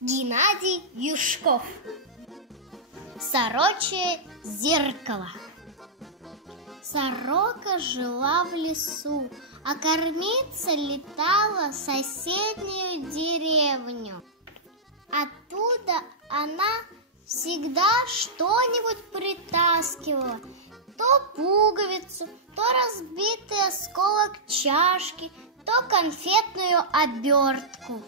Геннадий Юшков. Сорочье зеркало. Сорока жила в лесу, а кормиться летала в соседнюю деревню. Оттуда она всегда что-нибудь притаскивала. То пуговицу, то разбитый осколок чашки, то конфетную обертку.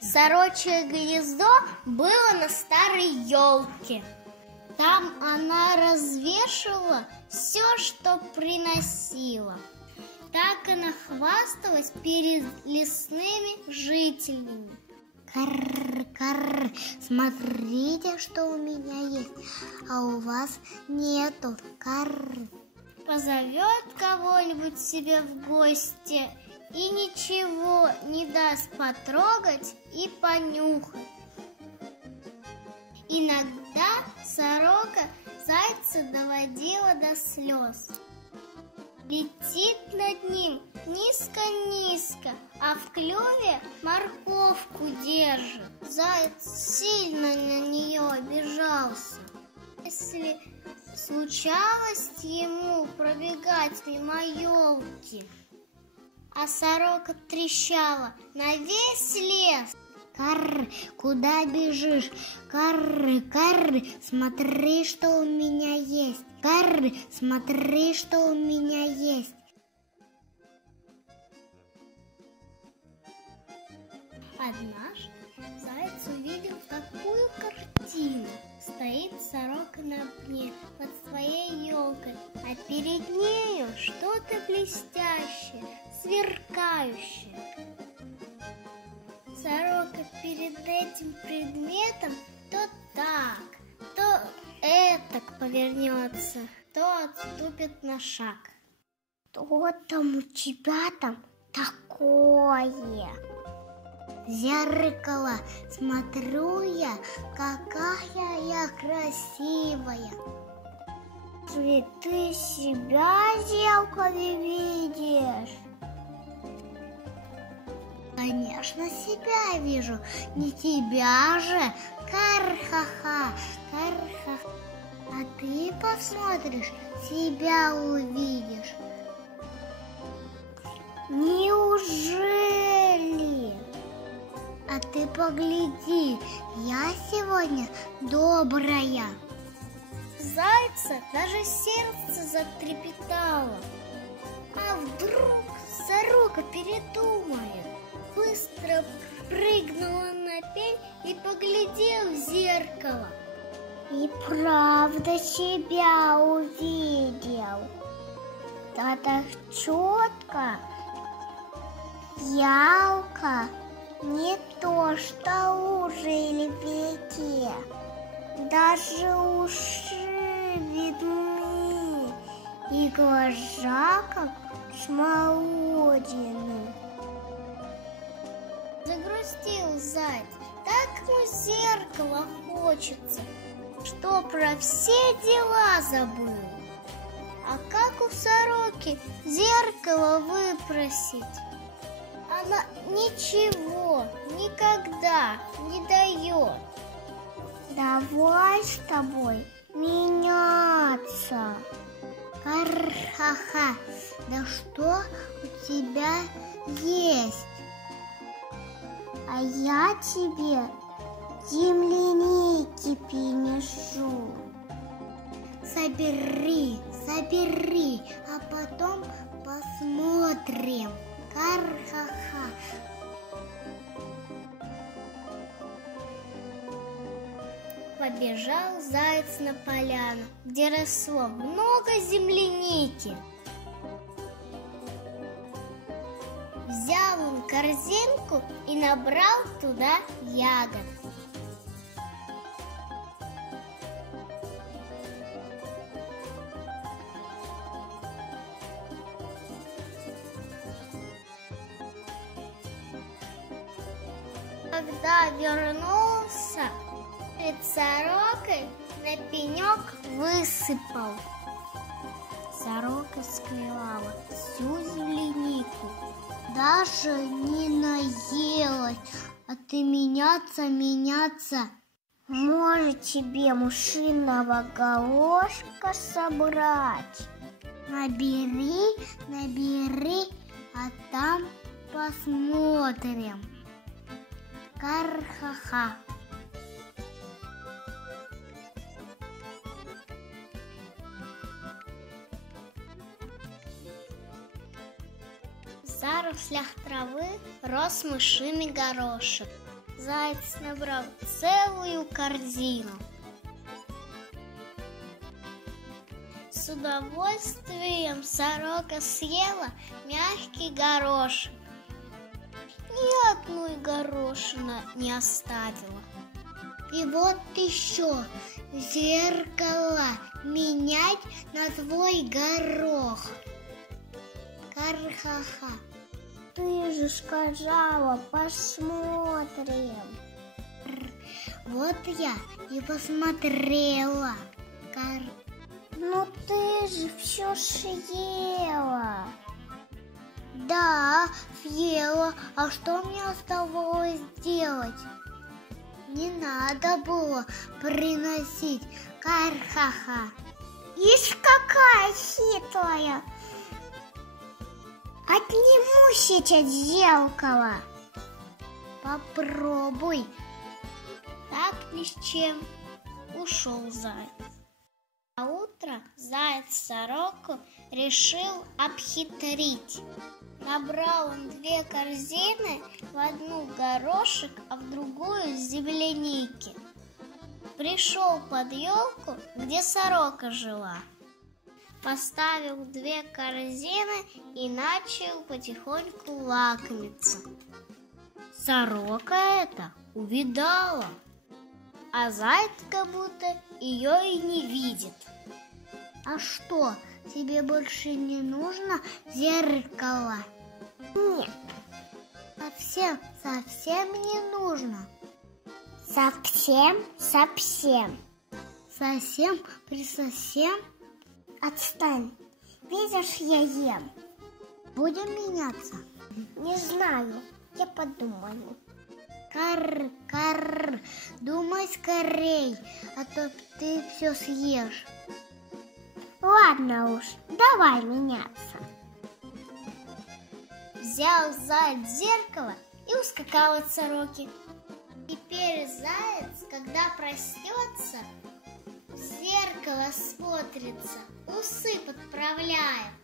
Сорочье гнездо было на старой елке. Там она развешивала все, что приносила. Так она хвасталась перед лесными жителями. Карр, смотрите, что у меня есть, а у вас нету. Карр. Позовет кого-нибудь себе в гости и ничего не даст потрогать и понюхать. Иногда сорока зайца доводила до слез. Летит над ним низко-низко, а в клюве морковку держит. Заяц сильно на нее обижался. Если случалось ему пробегать мимо елки, а сорока трещала на весь лес. Карр, куда бежишь? Карр, смотри, что у меня есть. Карр, смотри, что у меня есть. Однажды заяц увидел такую картину. Стоит сорока на пне под своей елкой, а перед нею что-то блестящее, сверкающее. Сорока перед этим предметом то так, то этак повернется, то отступит на шаг. Что там у тебя там такое? Зеркало, смотрю я, какая я красивая. Ты себя в зеркале видишь? Конечно, себя вижу, не тебя же. Кар-ха-ха, кар-ха-ха. А ты посмотришь, себя увидишь. Неужели? А ты погляди, я сегодня добрая. Зайца даже сердце затрепетало. А вдруг сорока передумает? Быстро прыгнула на пень и поглядела в зеркало. И правда себя увидел. Да так четко. Ялка не то, что лужи или в реке. Даже уши видны, и глаза как смородины. Загрустил заяц, так ему зеркало хочется, что про все дела забыл. А как у сороки зеркало выпросить? Она ничего никогда не дает. Давай с тобой меняться. Кар-ха-ха, да что у тебя есть? А я тебе земляники принесу. Собери, а потом посмотрим. Кар-ха-ха. Побежал заяц на поляну, где росло много земляники. Взял он корзинку и набрал туда ягод. Когда вернулся, перед сорокой на пенек высыпал. Сорока склевала всю землянику, даже не наелась, а ты меняться. Может, тебе мышиного горошка собрать? Набери, а там посмотрим. Кархаха. В зарослях травы рос мышиный горошек. Заяц набрал целую корзину. С удовольствием сорока съела мягкий горошек. Ни одной горошины не оставила. И вот еще зеркало менять на твой горох. Кархаха. Ты же сказала, посмотрим. Вот я и посмотрела. Ну ты же все съела. Да, съела. А что мне оставалось делать? Не надо было приносить. Кархаха. Ишь, какая хитрая. Отниму сейчас зеркало. Попробуй. Так ни с чем ушел заяц. А утро заяц сороку решил обхитрить. Набрал он 2 корзины, в одну горошек, а в другую земляники. Пришел под елку, где сорока жила. Поставил 2 корзины и начал потихоньку лакомиться. Сорока это увидала, а заяц как будто ее и не видит. А что, тебе больше не нужно зеркало? Нет. Совсем не нужно. Совсем. Совсем? Отстань. Видишь, я ем. Будем меняться? Не знаю, я подумаю. Карр, думай скорей, а то ты все съешь. Ладно уж, давай меняться. Взял заяц зеркало и ускакал от сороки. Теперь заяц, когда проснется, в зеркало смотрится, усы подправляет.